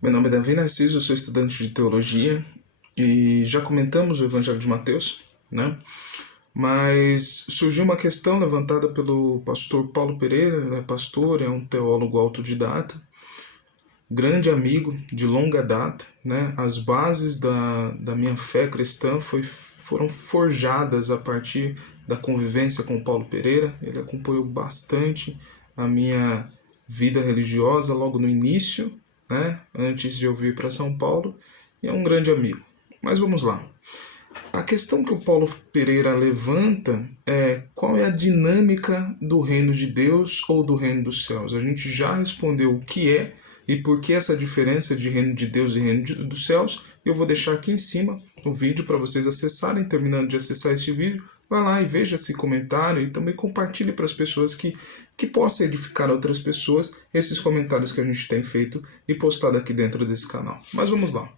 Meu nome é Davi Narciso, eu sou estudante de teologia e já comentamos o Evangelho de Mateus, né? Mas surgiu uma questão levantada pelo pastor Paulo Pereira, ele é pastor, é um teólogo autodidata, grande amigo de longa data, né? As bases da minha fé cristã foram forjadas a partir da convivência com Paulo Pereira. Ele acompanhou bastante a minha vida religiosa logo no início, né? Antes de eu vir para São Paulo, e é um grande amigo. Mas vamos lá. A questão que o Paulo Pereira levanta é qual é a dinâmica do reino de Deus ou do reino dos céus. A gente já respondeu o que é e por que essa diferença de reino de Deus e reino dos céus. Eu vou deixar aqui em cima o vídeo para vocês acessarem. Terminando de acessar este vídeo, vai lá e veja esse comentário e também compartilhe para as pessoas que possa edificar outras pessoas esses comentários que a gente tem feito e postado aqui dentro desse canal. Mas vamos lá.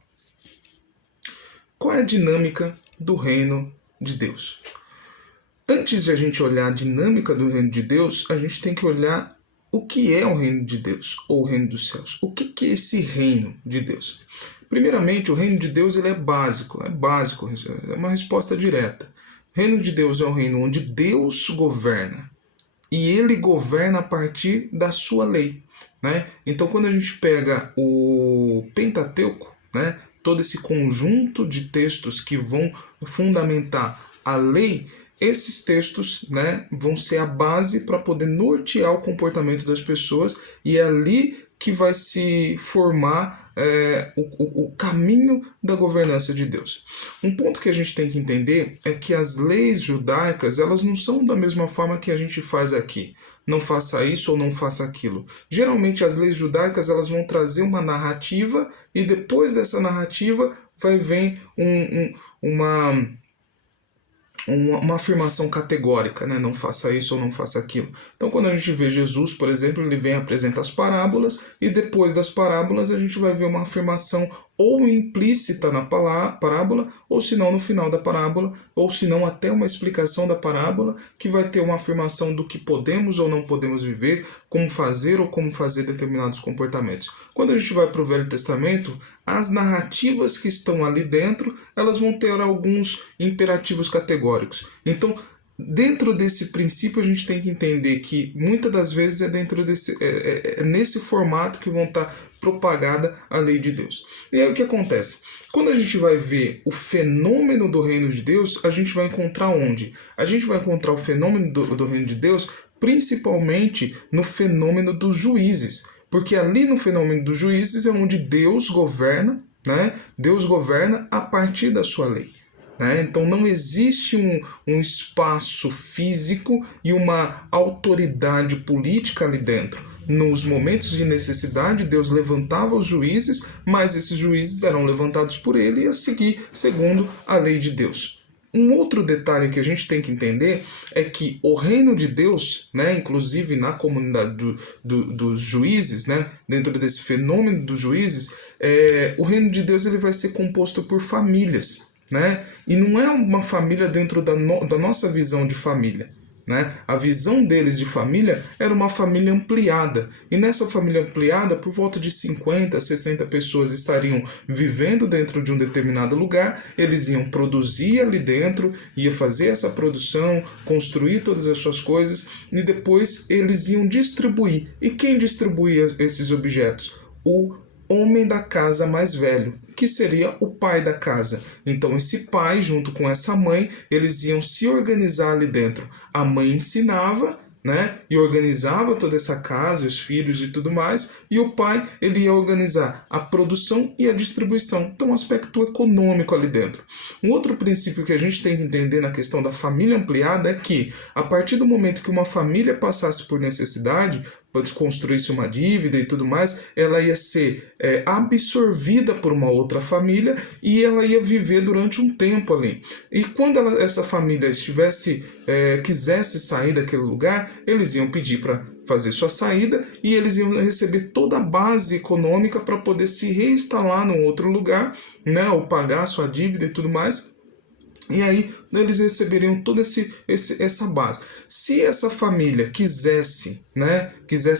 Qual é a dinâmica do reino de Deus? Antes de a gente olhar a dinâmica do reino de Deus, a gente tem que olhar o que é o reino de Deus, ou o reino dos céus. O que é esse reino de Deus? Primeiramente, o reino de Deus ele é básico, é uma resposta direta. O reino de Deus é um reino onde Deus governa, e ele governa a partir da sua lei, né? Então, quando a gente pega o Pentateuco, né, todo esse conjunto de textos que vão fundamentar a lei, esses textos, né, vão ser a base para poder nortear o comportamento das pessoas, e é ali que vai se formar o caminho da governança de Deus. Um ponto que a gente tem que entender é que as leis judaicas, elas não são da mesma forma que a gente faz aqui. Não faça isso ou não faça aquilo. Geralmente as leis judaicas elas vão trazer uma narrativa e depois dessa narrativa vai vir uma afirmação categórica, né? Não faça isso ou não faça aquilo. Então, quando a gente vê Jesus, por exemplo, ele vem e apresenta as parábolas, e depois das parábolas a gente vai ver uma afirmação ou implícita na parábola, ou se não no final da parábola, ou se não até uma explicação da parábola, que vai ter uma afirmação do que podemos ou não podemos viver, como fazer ou como fazer determinados comportamentos. Quando a gente vai para o Velho Testamento, as narrativas que estão ali dentro, elas vão ter alguns imperativos categóricos. Então, dentro desse princípio, a gente tem que entender que muitas das vezes é nesse formato que vão estar propagada a lei de Deus. E aí o que acontece? Quando a gente vai ver o fenômeno do reino de Deus, a gente vai encontrar onde? A gente vai encontrar o fenômeno do reino de Deus principalmente no fenômeno dos juízes. Porque ali no fenômeno dos juízes é onde Deus governa, né? Deus governa a partir da sua lei. Então não existe um espaço físico e uma autoridade política ali dentro. Nos momentos de necessidade, Deus levantava os juízes, mas esses juízes eram levantados por ele a seguir segundo a lei de Deus. Um outro detalhe que a gente tem que entender é que o reino de Deus, né, inclusive na comunidade dos juízes, né, dentro desse fenômeno dos juízes, o reino de Deus ele vai ser composto por famílias. Né? E não é uma família dentro da nossa visão de família. Né? A visão deles de família era uma família ampliada. E nessa família ampliada, por volta de 50, 60 pessoas estariam vivendo dentro de um determinado lugar. Eles iam produzir ali dentro, ia fazer essa produção, construir todas as suas coisas e depois eles iam distribuir. E quem distribuía esses objetos? O homem da casa mais velho, que seria o pai da casa. Então esse pai, junto com essa mãe, eles iam se organizar ali dentro. A mãe ensinava, né, e organizava toda essa casa, os filhos e tudo mais, e o pai ele ia organizar a produção e a distribuição. Então, um aspecto econômico ali dentro. Um outro princípio que a gente tem que entender na questão da família ampliada é que, a partir do momento que uma família passasse por necessidade, construísse uma dívida e tudo mais, ela ia ser absorvida por uma outra família e ela ia viver durante um tempo ali. E quando essa família quisesse sair daquele lugar, eles iam pedir para fazer sua saída e eles iam receber toda a base econômica para poder se reinstalar num outro lugar, né, ou pagar sua dívida e tudo mais. E aí eles receberiam toda essa base. Se essa família quisesse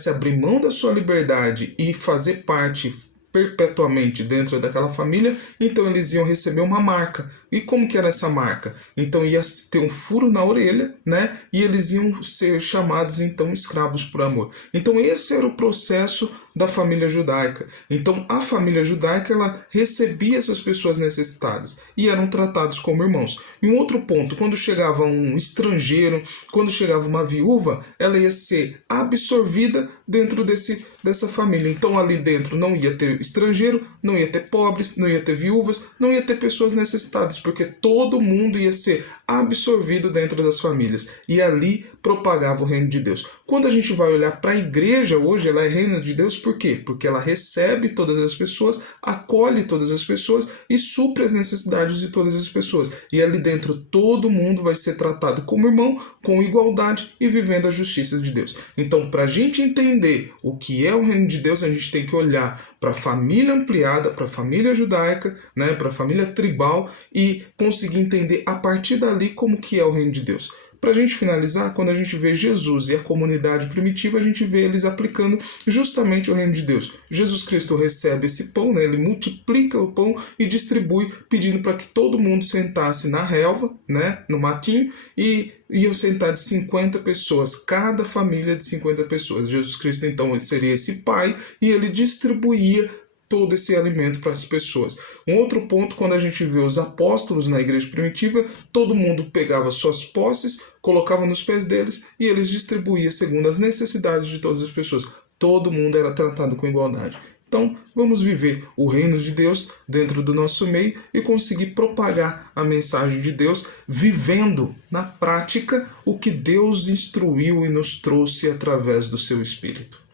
abrir mão da sua liberdade e fazer parte perpetuamente dentro daquela família, então eles iam receber uma marca. E como que era essa marca? Então ia ter um furo na orelha, né? E eles iam ser chamados então escravos por amor. Então esse era o processo da família judaica. Então a família judaica, ela recebia essas pessoas necessitadas e eram tratados como irmãos. E um outro ponto, quando chegava um estrangeiro, quando chegava uma viúva, ela ia ser absorvida dentro dessa família. Então ali dentro não ia ter estrangeiro, não ia ter pobres, não ia ter viúvas, não ia ter pessoas necessitadas, porque todo mundo ia ser absorvido dentro das famílias. E ali propagava o reino de Deus. Quando a gente vai olhar para a igreja hoje, ela é reino de Deus por quê? Porque ela recebe todas as pessoas, acolhe todas as pessoas e supre as necessidades de todas as pessoas. E ali dentro todo mundo vai ser tratado como irmão, com igualdade e vivendo a justiça de Deus. Então, para a gente entender o que é o reino de Deus, a gente tem que olhar para a família ampliada, para a família judaica, né, para a família tribal e conseguir entender a partir dali como que é o reino de Deus. Para a gente finalizar, quando a gente vê Jesus e a comunidade primitiva, a gente vê eles aplicando justamente o reino de Deus. Jesus Cristo recebe esse pão, né? Ele multiplica o pão e distribui, pedindo para que todo mundo sentasse na relva, né? No matinho, e iam sentar de 50 pessoas, cada família de 50 pessoas. Jesus Cristo, então, seria esse pai e ele distribuía todo esse alimento para as pessoas. Um outro ponto, quando a gente vê os apóstolos na igreja primitiva, todo mundo pegava suas posses, colocava nos pés deles e eles distribuíam segundo as necessidades de todas as pessoas. Todo mundo era tratado com igualdade. Então, vamos viver o reino de Deus dentro do nosso meio e conseguir propagar a mensagem de Deus, vivendo na prática o que Deus instruiu e nos trouxe através do seu Espírito.